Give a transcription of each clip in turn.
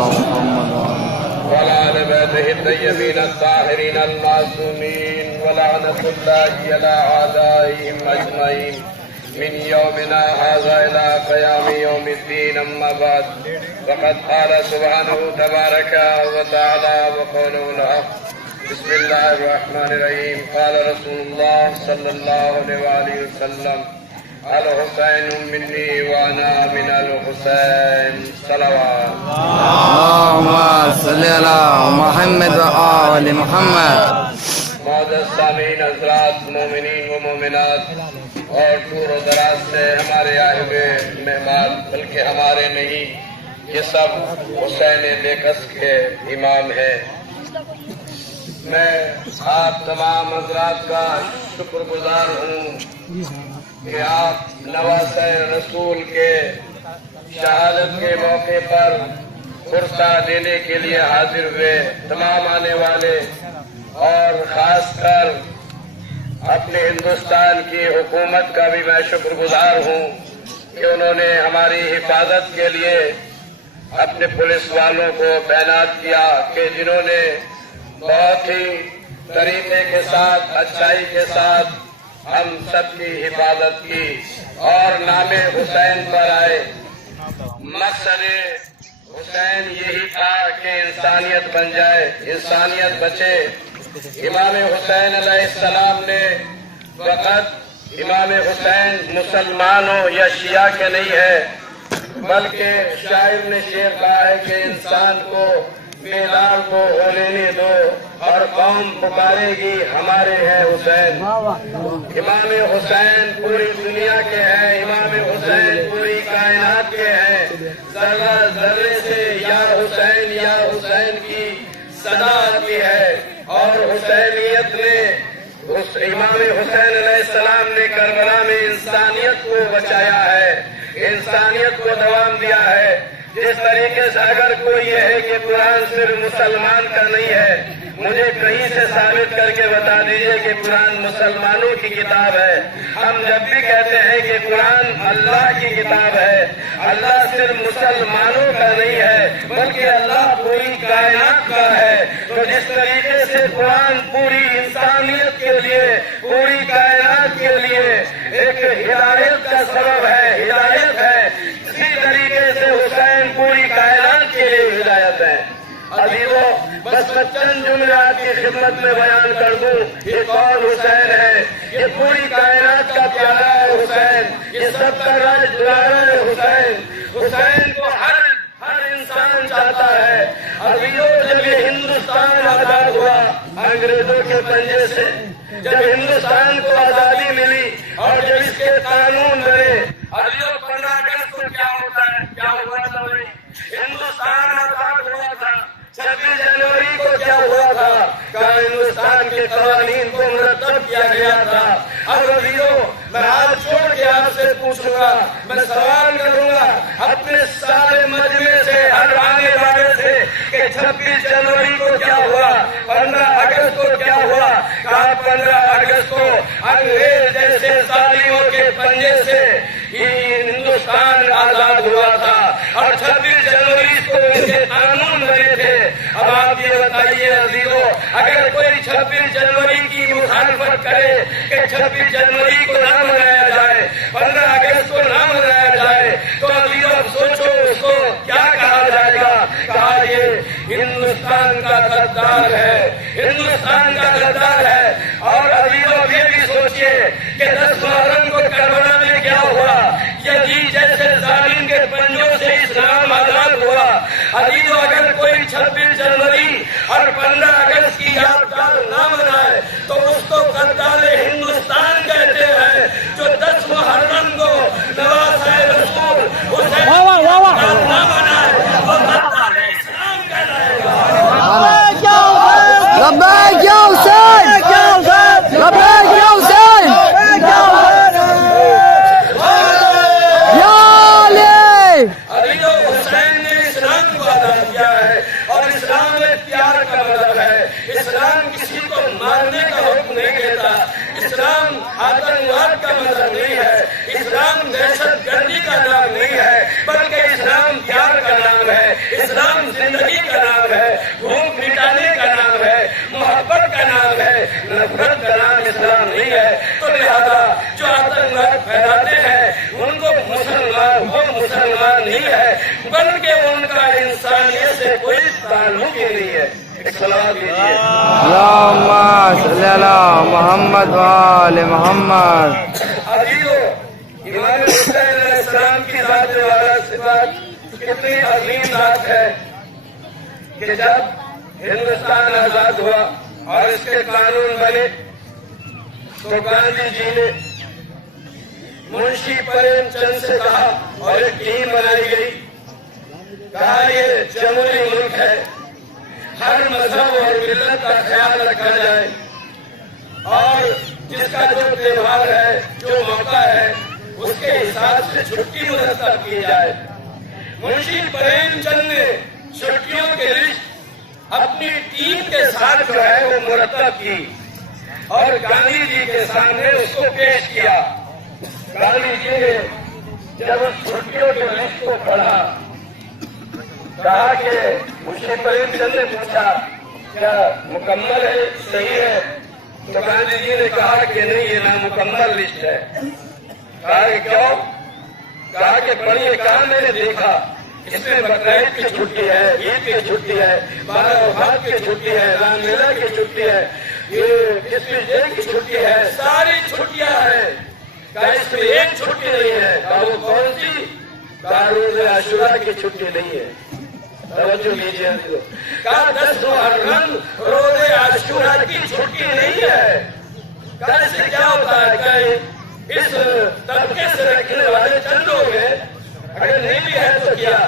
محمد وعلى آل بيته الطيبين الطاهرين المعصومين ولعنة الله على أعدائهم أجمعين من يومنا هذا إلى قيام يوم الدين. أما بعد فقد قال سبحانه تبارك وتعالى وقوله الحق. بسم الله الرحمن الرحيم. قال رسول الله صلى الله عليه وسلم الحسین منی وانا من الحسین صلوات. اللهم صل على محمد وآل محمد. معزز سامعین حضرات، مومنین و مومنات اور دور و دراز سے ہمارے آئے ہوئے مہمان، بلکہ ہمارے نہیں، یہ سب حسین بیکس کے امام ہیں. میں آپ تمام حضرات کا شکر گزار ہوں کہ آپ نواسہ رسول کے شہادت کے موقع پر فرصہ دینے کے لیے حاضر ہوئے. تمام آنے والے اور خاص کر اپنے ہندوستان کی حکومت کا بھی میں شکر گزار ہوں کہ انہوں نے ہماری حفاظت کے لیے اپنے پولیس والوں کو تعینات کیا، کہ جنہوں نے بہت ہی طریقے کے ساتھ، اچھائی کے ساتھ ہم سب کی حفاظت کی اور نام حسین پر آئے. مقصد حسین یہی تھا کہ انسانیت بن جائے، انسانیت بچے. امام حسین علیہ السلام نے فقط امام حسین مسلمانوں یا شیعہ کے نہیں ہے، بلکہ شاعر نے شعر کہا ہے کہ انسان کو بیدار کو ہو لینے دو اور قوم پکارے گی ہمارے ہیں حسین. امام حسین پوری دنیا کے ہیں، امام حسین پوری کائنات کے ہیں. ذرہ ذرے سے یا حسین کی صدا آتی ہے. اور حسینیت نے امام حسین علیہ السلام نے کربلا میں انسانیت کو بچایا ہے، انسانیت کو دوام دیا ہے. جس طریقے سے اگر کوئی یہ ہے کہ قرآن صرف مسلمان کا نہیں ہے، مجھے کہیں سے ثابت کر کے بتا دیجئے کہ قرآن مسلمانوں کی کتاب ہے. ہم جب بھی کہتے ہیں کہ قرآن اللہ کی کتاب ہے، اللہ صرف مسلمانوں کا نہیں ہے بلکہ اللہ پوری کائنات کا ہے. تو جس طریقے سے قرآن پوری انسانیت کے لیے، پوری کائنات کے لیے ایک ہدایت کا سبب ہے، ہدایت ہے، اسی طریقے سے حسین پوری کائنات کے لیے ہدایت ہے. عزیزو، بس میں چند جملات کی خدمت میں بیان کر دوں. یہ کون حسین ہے؟ یہ پوری کائنات کا پیارا ہے حسین، یہ سب کا راج دلارا ہے حسین. حسین کو ہر انسان چاہتا ہے. عزیزو، جب یہ ہندوستان آزاد ہوا انگریزوں کے پنجے سے، جب ہندوستان کو آزادی ملی اور جب اس کے قانون بنے، عزیزو 15 اگست کو کیا ہوتا ہے، کیا ہوا تھا بھائی؟ ہندوستان آزاد ہوا تھا. 26 جنوری کو کیا ہوا تھا؟ کہاں ہندوستان کے قوانین کو مرتب کیا گیا تھا. اب عزیزو، میں ہاتھ چھوڑ کے آپ سے پوچھوں گا، میں سوال کروں گا اپنے سارے مجمع سے، ہر آنے والے سے، کہ 26 جنوری کو کیا ہوا، 15 اگست کو کیا ہوا؟ کہاں 15 اگست کو انگریز جیسے ظالموں کے پنجے سے ہندوستان آزاد ہوا تھا اور 26 جنوری کو ان کے قانون بنے تھے. اب آپ یہ بتائیے عزیزو، اگر کوئی 26 جنوری کی مخالفت کرے کہ 26 جنوری کو نہ منایا جائے، 15 اگست کو نہ منایا جائے، تو عزیزو سوچو اس کو کیا کہا جائے گا؟ کہا یہ ہندوستان کا غدار ہے، ہندوستان کا غدار ہے. اور عزیزو یہ بھی سوچیے کہ 10 محرم کو کربلا میں کیا ہوا؟ یزید جیسے ظالم کے پنجوں سے اسلام آزاد ہوا. عزیزو، اگر کوئی 26 جنوری اور 15 اگست کی یادگار نہ منائے تو اس کو غدار ہندوستان کہتے ہیں. جو 10 محرم کو نواسہ رسول حسین نہ منائے وہ غدار اسلام کہلائے گا. لبیک یا حسین، لبیک یا حسین، یا علی. عزیزو، حسین نے اسلام کو آزاد کیا ہے اور اسلام میں پیار کا مذہب ہے. اسلام کسی کو مارنے کا حکم نہیں دیتا. اسلام آتنکواد کا مذہب نہیں ہے. اسلام دہشت گردی کا نام نہیں ہے، بلکہ اسلام پیار کا نام ہے. اسلام زندگی کا نام ہے، بھوک مٹانے کا نام ہے، محبت کا نام ہے، نفرت کا نام اسلام نہیں ہے۔ تو لہذا جو آتنکواد پھیلاتے ہیں ان کو مسلمان نہیں ہے، بلکہ ان کا انسانیت سے کوئی تعلق ہی نہیں ہے۔ ایک صلوات دیجیے۔ اللہم صلی علی محمد وآل محمد۔ ابھی تو امام حسین علیہ السلام کی ذات والا صفات کتنی عظیم ذات ہے کہ جب ہندوستان آزاد ہوا اور اس کے قانون بنے تو گاندھی جی نے منشی پریم چند سے کہا اور ایک ٹیم بنائی گئی، کہا یہ جمہوری ملک ہے، ہر مذہب اور ملت کا خیال رکھا جائے اور جس کا جو تہوار ہے، جو موقع ہے، اس کے حساب سے چھٹی مرتب کی جائے۔ منشی پریم چند نے چھٹیوں کے لسٹ اپنی ٹیم کے ساتھ جو ہے وہ مرتب کی اور گاندھی جی کے سامنے اس کو پیش کیا۔ گاندھی جی نے جب اس چھٹیوں کے لسٹ کو پڑھا، کہا کہ منشی پریم چند نے پوچھا کیا مکمل ہے، صحیح ہے؟ تو گاندھی جی نے کہا کہ نہیں، یہ نامکمل لسٹ ہے۔ کہا کہ کیوں؟ کہا کہ پڑھیے، کہا میں نے دیکھا اس میں بقرعید کی چھٹی ہے، عید کی چھٹی ہے، بارہ وفات کی چھٹی ہے، رام لیلا کی چھٹی ہے، یہ کرسمس ڈے کی چھٹی ہے، ساری چھٹیاں ہیں، کہا اس میں ایک چھٹی نہیں ہے۔ کہا وہ کون سی؟ کہا روز عاشورہ کی چھٹی نہیں ہے۔ توجہ لیجیے، کہا 10 محرم روز عاشورہ کی چھٹی نہیں ہے۔ کہا اس سے کیا ہوتا ہے؟ کہ اس طبقے سے رکھنے والے چند لوگ ہیں، اگر نہیں بھی ہے تو کیا؟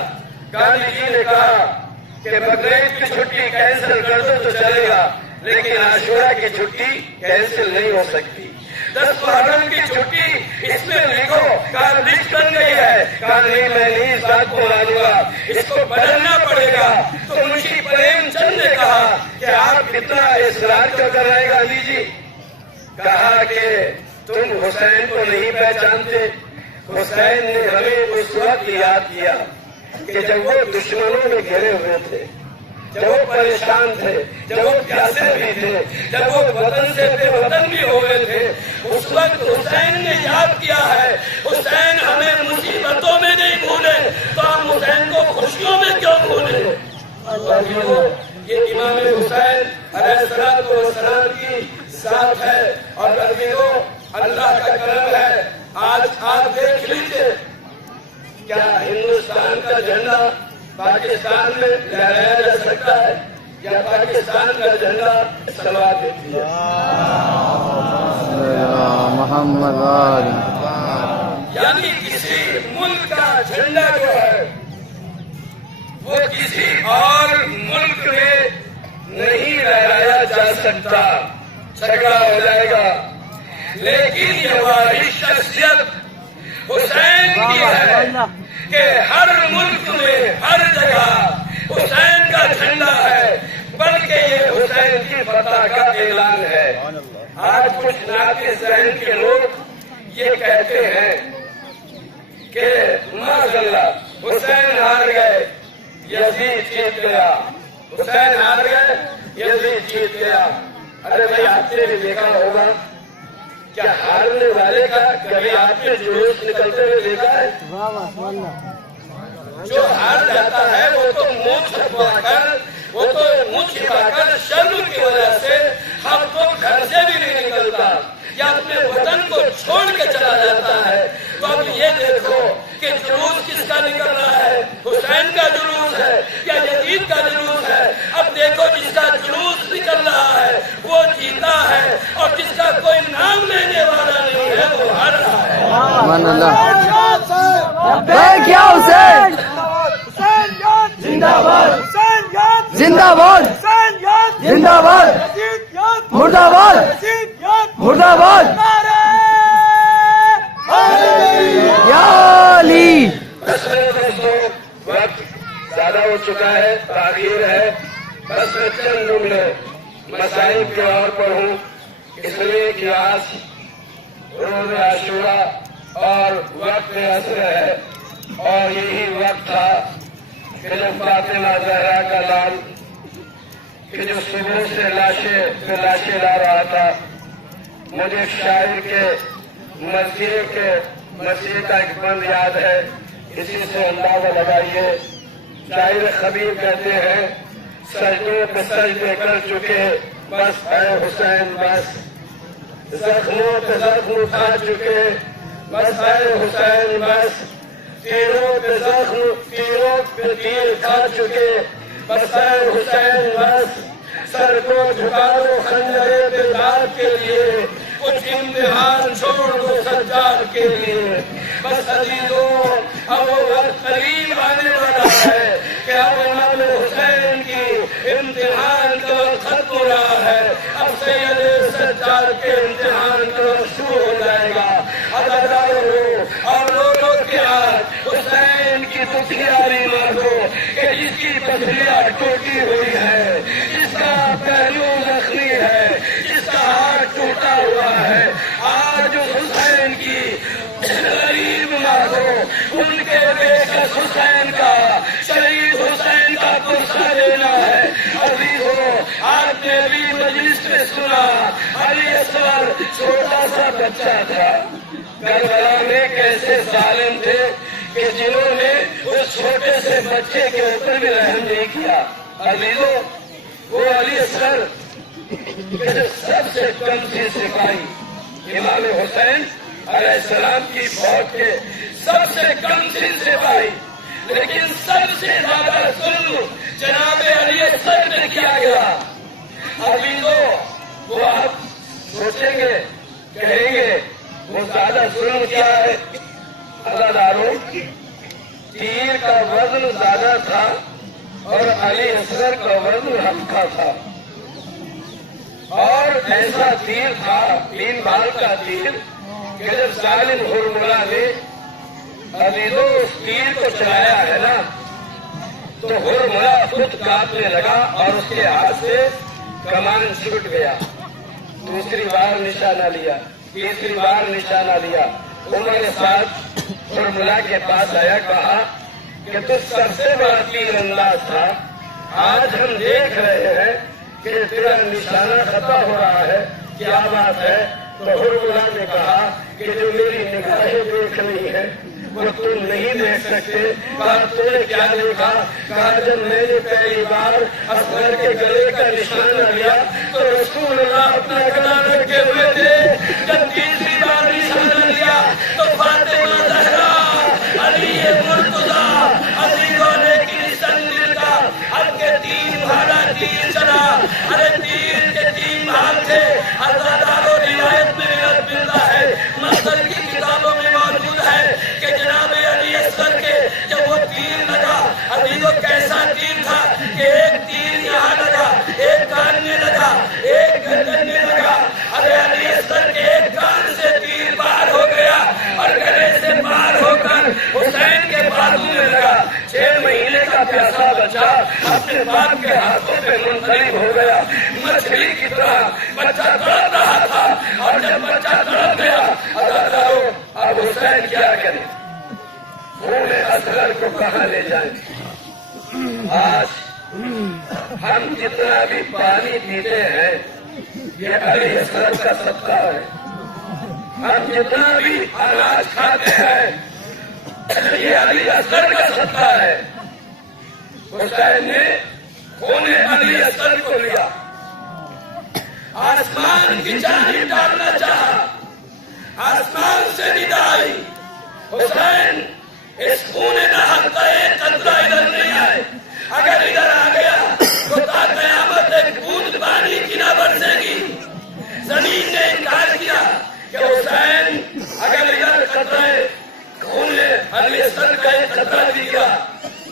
گاندھی جی نے کہا کہ بقرعید کی چھٹی کینسل کر دو تو چلے گا، لیکن عاشورہ کی چھٹی کینسل نہیں ہو سکتی۔ 10 محرم کی چھٹی اس میں لکھو، کہا لسٹ بن گئی ہے، کہا نہیں میں نہیں اس بات کو مانوں گا، اس کو بدلنا پڑے گا۔ تو منشی پریم چند نے کہا کہ آپ اتنا اصرار کیوں کر رہے ہیں گاندھی جی؟ کہا کہ تم حسین کو نہیں پہچانتے۔ حسین نے ہمیں اس وقت یاد کیا کہ جب وہ دشمنوں میں گھرے ہوئے تھے، جب وہ پریشان تھے، جب وہ پیاسے بھی تھے، جب وہ وطن سے بے وطن بھی ہو گئے تھے، اس وقت حسین نے یاد کیا ہے۔ حسین ہمیں مصیبتوں میں نہیں بھولے تو ہم حسین کو خوشیوں میں کیوں بھولے؟ یہ امام حسین علیہ السلام کی ذات ہے اور اللہ کا کرم ہے۔ آج آپ دیکھ لیجیے، کیا ہندوستان کا جھنڈا پاکستان میں لہرایا جا سکتا ہے؟ یا پاکستان کا جھنڈا سلوات دیتی ہے؟ محمد وآل۔ یعنی کسی ملک کا جھنڈا جو ہے وہ کسی اور ملک میں نہیں لہرایا جا سکتا، جھگڑا ہو جائے گا۔ لیکن یہ ہماری شخصیت حسین کی ہے کہ ہر ملک میں ہر جگہ حسین کا جھنڈا ہے، بلکہ یہ حسین کی فتح کا اعلان ہے۔ آج کچھ ناقص ذہن کے لوگ یہ کہتے ہیں کہ معاذ اللہ حسین ہار گئے، یزید جیت گیا، حسین ہار گئے، یزید جیت گیا۔ ارے بھائی آپ نے بھی دیکھا ہوگا، کیا ہارنے والے کا کبھی آپ نے جلوس نکلتے ہوئے دیکھا ہے؟ جو ہار جاتا ہے وہ تو منہ چھپا کر شرم کی وجہ سے ہم کو گھر سے بھی نہیں نکلتا یا اپنے وطن کو چھوڑ کے چلا جاتا ہے۔ تو اب یہ دیکھو کہ جلوس کس کا نکل رہا ہے، حسین کا جلوس ہے یا یزید کا جلوس ہے؟ اب دیکھو جس کا جلوس نکل رہا ہے وہ جیتا ہے اور جس کا کوئی نام لینے والا نہیں ہے وہ ہار رہا ہے۔ سبحان اللہ۔ کیا حسین زندہ باد، زندہ باد، زندہ باد، مردہ باد، مردہ باد، یا علی۔ وقت زیادہ ہو چکا ہے، تاخیر ہے، بس میں چند جملے مسائل کے اور پڑھوں، اس لیے کہ آج روز عاشورہ اور وقت عصر ہے اور یہی وقت تھا کہ جو فاطمہ زہرا کا لال کہ جو صبح سے لاشیں لا رہا تھا، مجھے ایک شاعر کے مسیح کا ایک بند یاد ہے، اسی سے اندازہ لگائیے۔ شاعر خبیر کہتے ہیں، سجدوں پہ سجدے کر چکے بس اے حسین بس، زخموں پہ زخم کھا چکے بس اے حسین بس، تیروں پہ تیر کھا چکے بس اے حسین بس، سر کو جھکا دو خنجر بیدار کے لیے، کچھ امتحان چھوڑ دو سجاد کے لیے، بس عزیزوں اب وہ وقت قریب آنے والا ہے کہ اب امام حسین کی امتحان کا وقت ختم ہو رہا ہے، اب سید سجاد کے امتحان کا وقت شروع ہو جائے گا۔ اور لوگوں کے ہاتھ حسین کی دکھیاری مانگو کہ جس کی پسلیاں ٹوٹی ہوئی ہے، جس کا پہلو زخمی ہے، جس کا ہاتھ ٹوٹا ہوا ہے، آج حسین کی غریب مانگو، ان کے بےکس حسین کا، شہید حسین کا پرسہ لینا ہے۔ عزیزوں، آپ نے بھی مجلس میں سنا، علی اصغر چھوٹا سا بچہ تھا، کربلا میں کیسے ظالم تھے کہ جنہوں نے اس چھوٹے سے بچے کے اوپر بھی رحم نہیں کیا۔ عزیزوں، وہ علی اصغر کہ جو سب سے کم سی سپاہی، امام حسین علیہ السلام کی فوج کے سب سے کم سی سپاہی، لیکن سب سے زیادہ ظلم جناب علی اصغر نے کیا گیا۔ عزیزوں، وہ آپ سوچیں گے، کہیں گے وہ زیادہ ظلم کیا ہے؟ عزاداروں، تیر کا وزن زیادہ تھا اور علی اصغر کا وزن ہلکا تھا، اور ایسا تیر تھا 3 بال کا تیر کہ جب ظالم ہرملا نے عزیزوں اس تیر کو چلایا ہے نا، تو ہرملا خود کانپنے لگا اور اس کے ہاتھ سے کمان چھوٹ گیا۔ دوسری بار نشانہ لیا، تیسری بار نشانہ لیا، عمر ساتھ ہرملا کے پاس آیا، کہا کہ تو سب سے بڑا تیر انداز تھا، آج ہم دیکھ رہے ہیں کہ تیرا نشانہ خطا ہو رہا ہے، کیا بات ہے؟ تو ہرملا نے کہا کہ جو میری نگاہیں دیکھ رہی ہے وہ تم نہیں دیکھ سکتے۔ کہا تو نے کیا دیکھا؟ کہا جب میں نے پہلی بار اصغر کے گلے کا نشانہ لیا تو رسول اللہ اپنا گلا رکھے ہوئے تھے، جب تیسری بار نشانہ لیا تو فاطمہ زہرا علی مرتضیٰ عزیزوں نے کریسن دل کا اب کے 3 بھالا تیر چلا۔ ارے تیر کے 3 بھاگ تھے، عزاداروں روایت میں ملتا ہے، مسل کی کتابوں میں موجود ہے کہ جناب علی اصغر کے جب وہ تیر لگا، عزیزوں کیسا تیر تھا کہ ایک تیر یہاں لگا، ایک کان میں لگا، ایک گردن میں لگا۔ ارے علی اصغر کے ایک کان سے تیر پار ہو گیا اور گلے سے پار ہو کر حسین کے بازو میں لگا۔ 6 مہینے کا پیاسا بچہ اپنے باپ کے ہاتھوں پہ منقلب ہو گیا، مچھلی کی طرح بچہ تڑپ رہا تھا، اور جب بچہ تڑپ گیا، عزاداروں اب حسین کیا کرے؟ خون اصغر کو کہاں لے جائیں؟ آج ہم جتنا بھی پانی پیتے ہیں یہ علی اصغر کا صدقہ ہے، ہم جتنا بھی اناج کھاتے ہیں یہ علی اصغر کا صدقہ ہے۔ حسین نے خون علی اصغر کو لیا، آسمان کی جانب ڈالنا چاہا، آسمان سے ندا آئی، حسین اس خون نہر کا ایک قطرہ ادھر نہیں آئے، اگر ادھر آ گیا تو تا قیامت ایک بوند پانی کی نہ برسے گی۔ زمین نے انکار کیا کہ حسین اگر ادھر قطرہ خون علی اصغر کا ایک قطرہ دیا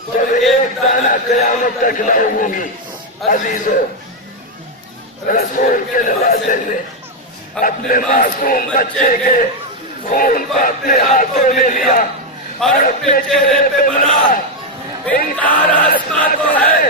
تو ایک دانہ قیامت تک نہ ہوگی۔ عزیزوں، رسول کے نواسے نے اپنے معصوم بچے کے خون کو اپنے ہاتھوں میں لیا اور اپنے چہرے پہ بنا۔ انکار آسمان کو ہے